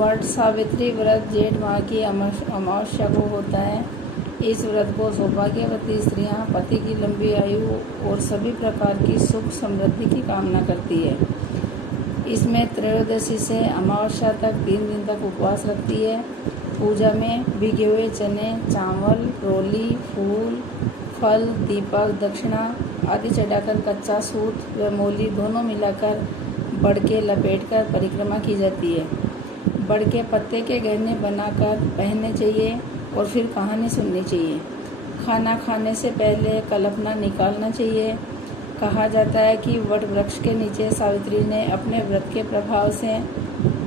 वट सावित्री व्रत जेठ माह की अमावस्या को होता है। इस व्रत को सौभाग्यवती स्त्रियां पति की लंबी आयु और सभी प्रकार की सुख समृद्धि की कामना करती है। इसमें त्रयोदशी से अमावस्या तक 3 दिन तक उपवास रखती है। पूजा में भिगे हुए चने, चावल, रोली, फूल, फल, दीपक, दक्षिणा आदि चढ़ाकर कच्चा सूत व मोली दोनों मिलाकर बड़ के लपेटकर परिक्रमा की जाती है। बड़ के पत्ते के गहने बनाकर पहनने चाहिए और फिर कहानी सुननी चाहिए। खाना खाने से पहले कल्पना निकालना चाहिए। कहा जाता है कि वट वृक्ष के नीचे सावित्री ने अपने व्रत के प्रभाव से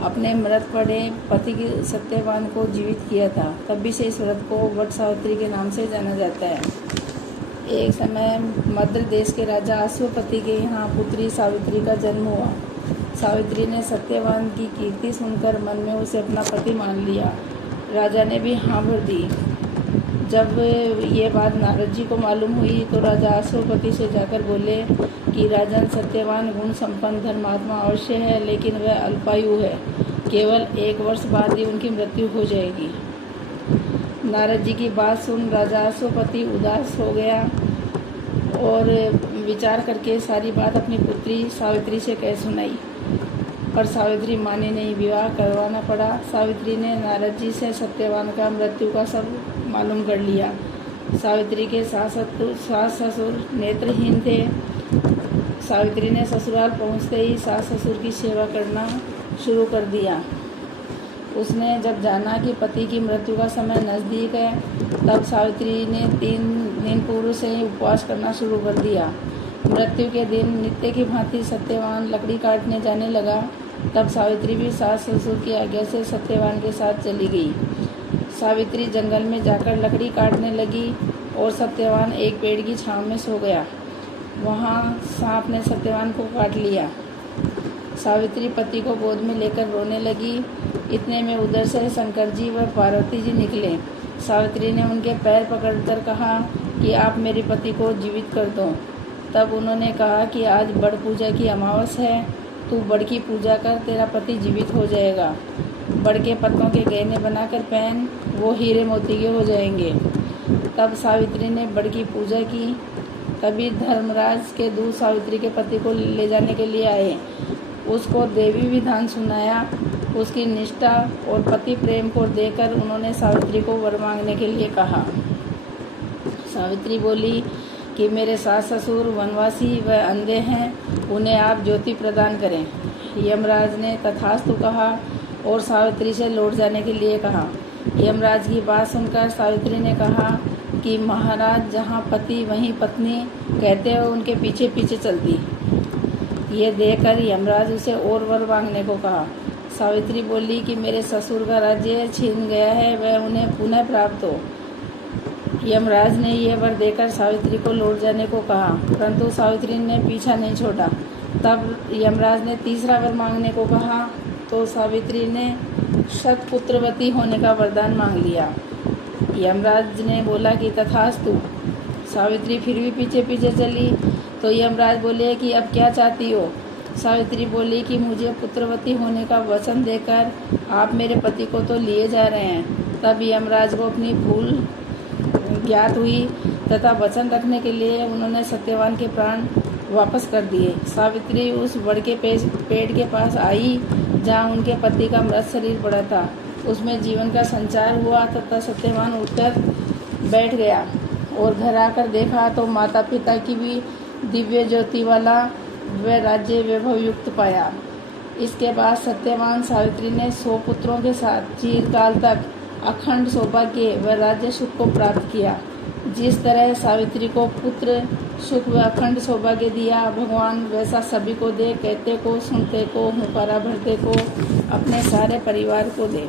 अपने मृत पड़े पति की सत्यवान को जीवित किया था। तभी से इस व्रत को वट सावित्री के नाम से जाना जाता है। एक समय मद्र देश के राजा अश्वपति के यहाँ पुत्री सावित्री का जन्म हुआ। सावित्री ने सत्यवान की कीर्ति सुनकर मन में उसे अपना पति मान लिया। राजा ने भी हाँ भर दी। जब ये बात नारद जी को मालूम हुई तो राजा अश्वपति से जाकर बोले कि राजन, सत्यवान गुण संपन्न धर्मात्मा अवश्य है, लेकिन वह अल्पायु है। केवल 1 वर्ष बाद ही उनकी मृत्यु हो जाएगी। नारद जी की बात सुन राजा अश्वपति उदास हो गया और विचार करके सारी बात अपनी पुत्री सावित्री से कह सुनाई, पर सावित्री माने नहीं। विवाह करवाना पड़ा। सावित्री ने नारद जी से सत्यवान का मृत्यु का सब मालूम कर लिया। सावित्री के सास ससुर नेत्रहीन थे। सावित्री ने ससुराल पहुंचते ही सास ससुर की सेवा करना शुरू कर दिया। उसने जब जाना कि पति की मृत्यु का समय नज़दीक है, तब सावित्री ने 3 दिन पूर्व से ही उपवास करना शुरू कर दिया। मृत्यु के दिन नित्य की भांति सत्यवान लकड़ी काटने जाने लगा। तब सावित्री भी सास ससुर की आज्ञा से सत्यवान के साथ चली गई। सावित्री जंगल में जाकर लकड़ी काटने लगी और सत्यवान एक पेड़ की छांव में सो गया। वहाँ सांप ने सत्यवान को काट लिया। सावित्री पति को गोद में लेकर रोने लगी। इतने में उधर से शंकर जी व पार्वती जी निकले। सावित्री ने उनके पैर पकड़कर कहा कि आप मेरे पति को जीवित कर दो। तब उन्होंने कहा कि आज बड़ पूजा की अमावस है, तू बड़ की पूजा कर, तेरा पति जीवित हो जाएगा। बड़ के पत्तों के गहने बनाकर पहन, वो हीरे मोती के हो जाएंगे। तब सावित्री ने बड़ की पूजा की। तभी धर्मराज के दूत सावित्री के पति को ले जाने के लिए आए। उसको देवी विधान सुनाया। उसकी निष्ठा और पति प्रेम को देखकर उन्होंने सावित्री को वर मांगने के लिए कहा। सावित्री बोली कि मेरे सास ससुर वनवासी व अंधे हैं, उन्हें आप ज्योति प्रदान करें। यमराज ने तथास्तु कहा और सावित्री से लौट जाने के लिए कहा। यमराज की बात सुनकर सावित्री ने कहा कि महाराज, जहाँ पति वहीं पत्नी कहते हुए उनके पीछे पीछे चलती। ये देखकर यमराज उसे और वर मांगने को कहा। सावित्री बोली कि मेरे ससुर का राज्य छीन गया है, वह उन्हें पुनः प्राप्त हो। यमराज ने यह वर देकर सावित्री को लौट जाने को कहा, परंतु सावित्री ने पीछा नहीं छोड़ा। तब यमराज ने तीसरा वर मांगने को कहा तो सावित्री ने शतपुत्रवती होने का वरदान मांग लिया। यमराज ने बोला कि तथास्तु। सावित्री फिर भी पीछे पीछे चली तो यमराज बोले कि अब क्या चाहती हो। सावित्री बोली कि मुझे पुत्रवती होने का वचन देकर आप मेरे पति को तो लिए जा रहे हैं। तब यमराज को अपनी भूल ज्ञात हुई तथा वचन रखने के लिए उन्होंने सत्यवान के प्राण वापस कर दिए। सावित्री उस बड़ के पेड़ के पास आई जहाँ उनके पति का मृत शरीर पड़ा था। उसमें जीवन का संचार हुआ तथा सत्यवान उठकर बैठ गया और घर आकर देखा तो माता पिता की भी दिव्य ज्योति वाला व राज्य वैभव युक्त पाया। इसके बाद सत्यवान सावित्री ने 100 पुत्रों के साथ चिरकाल तक अखंड सौभाग्य व राज्य सुख को प्राप्त किया। जिस तरह सावित्री को पुत्र सुख व अखंड सौभाग्य दिया, भगवान वैसा सभी को दे। कहते को, सुनते को, हुंकारा भरते को, अपने सारे परिवार को दे।